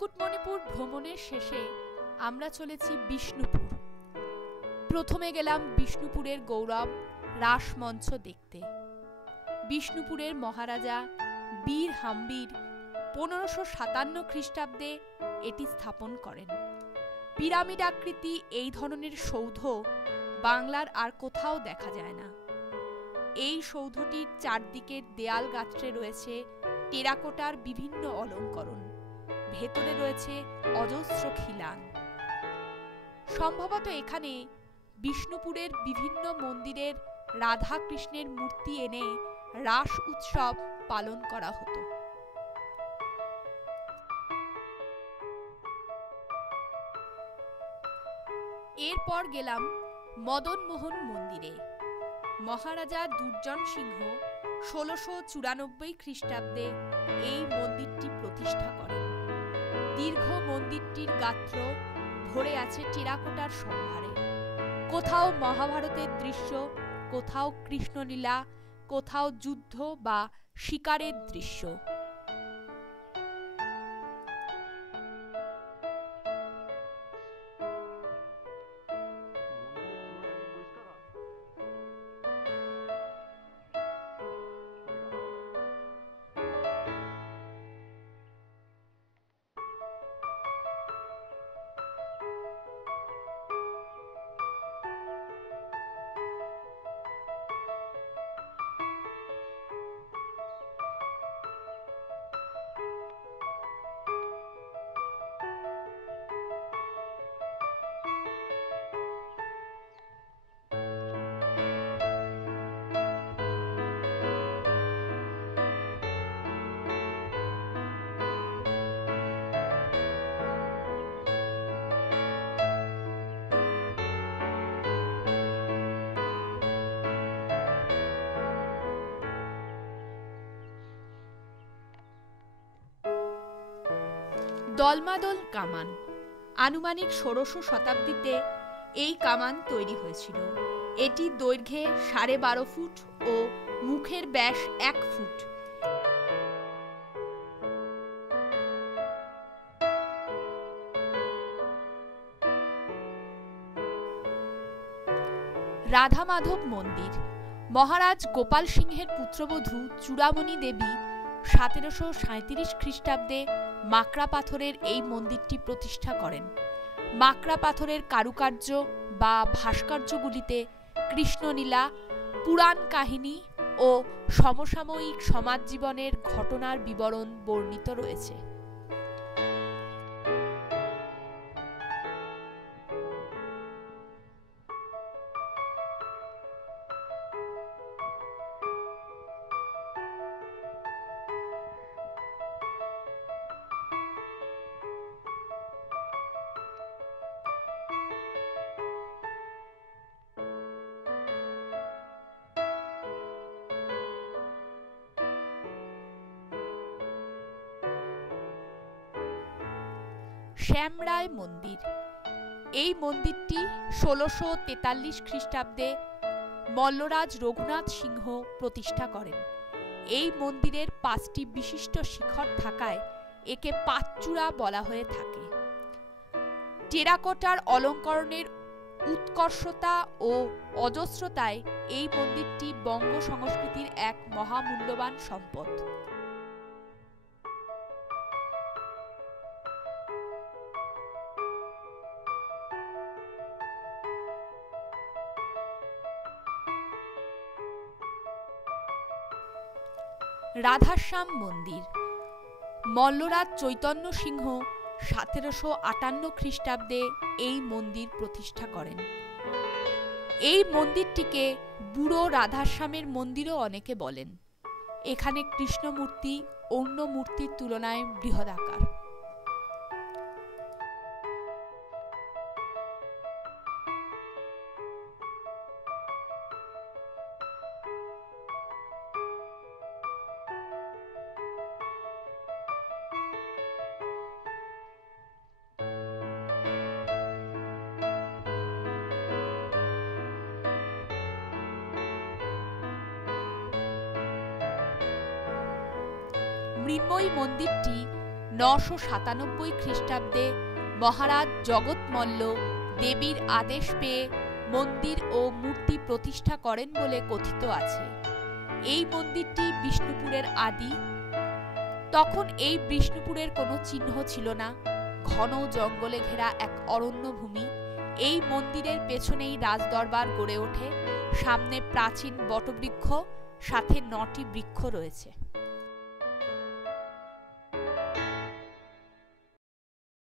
মুকুটমণিপুর ভ্রমণের শেষে আমরা চলেছি বিষ্ণুপুর। প্রথমে গেলাম বিষ্ণুপুরের গৌরব রাসমঞ্চ দেখতে। বিষ্ণুপুরের মহারাজা বীর হাম্বির 1557 খ্রিস্টাব্দে এটি স্থাপন করেন। পিরামিড আকৃতি এই ধরনের সৌধ বাংলার আর কোথাও দেখা যায় না। এই সৌধটির চারদিকের দেয়াল গাত্রে রয়েছে টেরাকোটার বিভিন্ন অলঙ্করণ, ভেতরে রয়েছে অজস্র খিলান। সম্ভবত এখানে বিষ্ণুপুরের বিভিন্ন মন্দিরের রাধা কৃষ্ণের মূর্তি এনে রাস উৎসব পালন করা হতো। এরপর গেলাম মদনমোহন মন্দিরে। মহারাজা দুর্জন সিংহ 1694 খ্রিস্টাব্দে এই মন্দিরটি প্রতিষ্ঠা করেন। দীর্ঘ মন্দিরটির গাত্র ভরে আছে টেরাকোটার সম্ভারে। কোথাও মহাভারতের দৃশ্য, কোথাও কৃষ্ণলীলা, কোথাও যুদ্ধ বা শিকারের দৃশ্য। দলমাদল কামান। আনুমানিক 1600 শতাব্দীতে এই কামান তৈরি হয়েছিল। এটি দৈর্ঘ্যে 12.5 ফুট ও মুখের ব্যাস 1 ফুট। রাধা মাধব মন্দির। মহারাজ গোপাল সিংহের পুত্রবধূ চূড়ামণি দেবী 1737 খ্রিস্টাব্দে মাকড়া পাথরের এই মন্দিরটি প্রতিষ্ঠা করেন। মাকড়া পাথরের কারুকার্য বা ভাস্কর্যগুলিতে কৃষ্ণলীলা, পুরাণ কাহিনী ও সমসাময়িক সমাজ জীবনের ঘটনার বিবরণ বর্ণিত রয়েছে। শ্যামরায় মন্দির। এই মন্দিরটি 1643 খ্রিস্টাব্দে মল্লরাজ রঘুনাথ সিংহ প্রতিষ্ঠা করেন। এই মন্দিরের 5টি বিশিষ্ট শিখর থাকায় একে পাঁচচূড়া বলা হয়ে থাকে। টেরাকোটার অলঙ্করণের উৎকর্ষতা ও অজস্রতায় এই মন্দিরটি বঙ্গ সংস্কৃতির এক মহামূল্যবান সম্পদ। রাধাশ্যাম মন্দির। মল্লরাজ চৈতন্য সিংহ 1758 খ্রিস্টাব্দে এই মন্দির প্রতিষ্ঠা করেন। এই মন্দিরটিকে বুড়ো রাধাশ্যামের মন্দিরও অনেকে বলেন। এখানে কৃষ্ণমূর্তি অন্য মূর্তির তুলনায় বৃহদাকার। মৃন্ময়ী মন্দিরটি 997 খ্রিস্টাব্দে মহারাজ জগৎমল্ল দেবীর আদেশ পেয়ে মন্দির ও মূর্তি প্রতিষ্ঠা করেন বলে কথিত আছে। এই মন্দিরটি বিষ্ণুপুরের আদি। তখন এই বিষ্ণুপুরের কোনো চিহ্ন ছিল না, ঘন জঙ্গলে ঘেরা এক অরণ্য ভূমি। এই মন্দিরের পেছনেই রাজদরবার গড়ে ওঠে। সামনে প্রাচীন বটবৃক্ষ, সাথে 9টি বৃক্ষ রয়েছে।